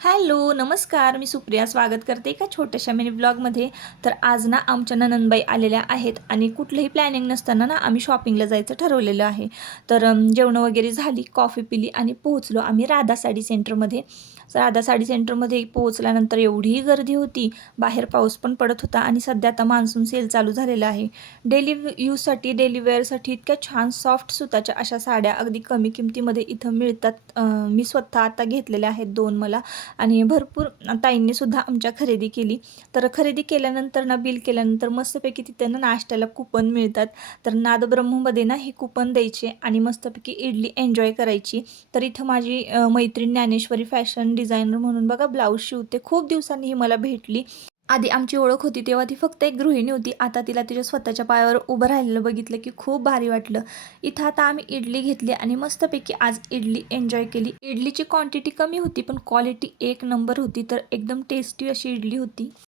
Hello, नमस्कार. मी सुप्रिया स्वागत करते एका छोट्याशा मिनी ब्लॉगमध्ये. तर आज ना आमच्या नणंदबाई आलेल्या आहेत आणि कुठलंही प्लॅनिंग नसताना ना आम्ही शॉपिंगला जायचं ठरवलेलं आहे. तर जेवणं वगैरे झाली, कॉफी पिली आणि पोहोचलो आम्ही राधा साडी सेंटरमध्ये. राधा साडी सेंटरमध्ये पोहोचल्यानंतर एवढी गर्दी होती, बाहेर पाऊस पण पडत होता आणि सध्या आता मान्सून सेल चालू झालेला आहे. डेली यूजसाठी, डेली वेअरसाठी इतक्या छान सॉफ्ट सुताच्या अशा साड्या अगदी कमी किमतीमध्ये इथं मिळतात. मी स्वतः आता घेतलेल्या आहेत 2 मला. आणि भरपूर ताईंनी सुद्धा आमच्या खरेदी केली. तर खरेदी केल्यानंतर ना, बिल केल्यानंतर मस्तपैकी तिथे ना नाश्त्याला कुपन मिळतात. तर नादब्रह्ममध्ये ना हे कुपन द्यायचे आणि मस्तपैकी इडली एन्जॉय करायची. तर इथं माझी मैत्रीण ज्ञानेश्वरी फॅशन डिझायनर म्हणून बघा ब्लाऊज शिवते. खूप दिवसांनी ही मला भेटली. आधी आमची ओळख होती तेव्हा ती फक्त एक गृहिणी होती. आता तिला तिच्या स्वतःच्या पायावर उभं राहिलेलं बघितलं की खूप भारी वाटलं. इथं आता आम्ही इडली घेतली आणि मस्तपैकी आज इडली एन्जॉय केली. इडलीची क्वांटिटी कमी होती पण क्वालिटी एक नंबर होती. तर एकदम टेस्टी अशी इडली होती.